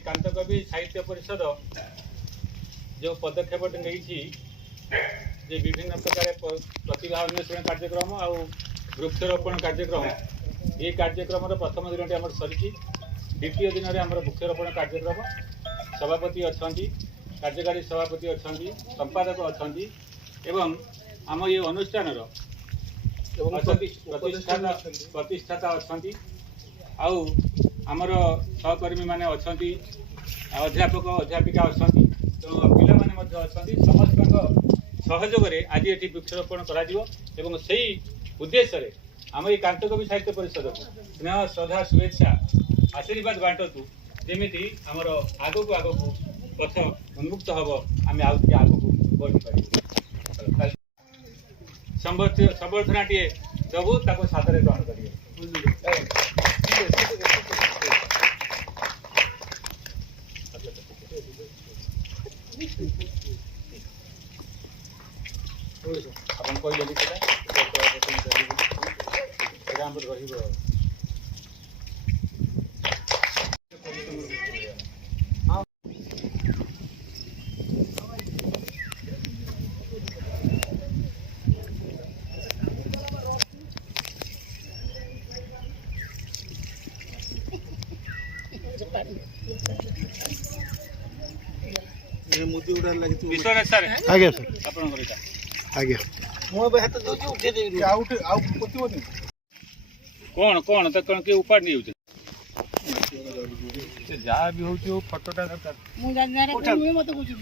कांतकवि साहित्य परिषद जो पदक्षेप नहीं विभिन्न प्रकार प्रतिभा अन्वेषण कार्यक्रम आ वृक्षरोपण कार्यक्रम ये कार्यक्रम प्रथम दिन आम सरी द्वितीय दिन में वृक्षरोपण कार्यक्रम सभापति अच्छा कार्यकारी सभापति अच्छा संपादक अच्छा एवं आम ये अनुष्ठान प्रतिष्ठाता अच्छा आउ आमर सहकर्मी माने अच्छा अध्यापक अध्यापिका अच्छा तो पिला माने अच्छा समस्त सहयोग आज ये वृक्षरोपण कर उद्देश्य आम ये कांतकवि साहित्य परिषद को स्नेह श्रद्धा शुभेच्छा आशीर्वाद बांटतु जमी आमर आग को पथ उन्मुक्त हम आम आग को बढ़ी पार संबर्धना टे दबू ताको सादर ग्रहण करिए। अपन कहले मुदी उड़ा लगी विश्वनाथ सर आगे सर अपन करिता आगे मो बे हाथ दो उठे दे आउट आउट पतिवनी कोन कोन त कोन के ऊपर नहीं होते से जा भी होती हो फोटोटा दरकार मु जान रे मत पूछू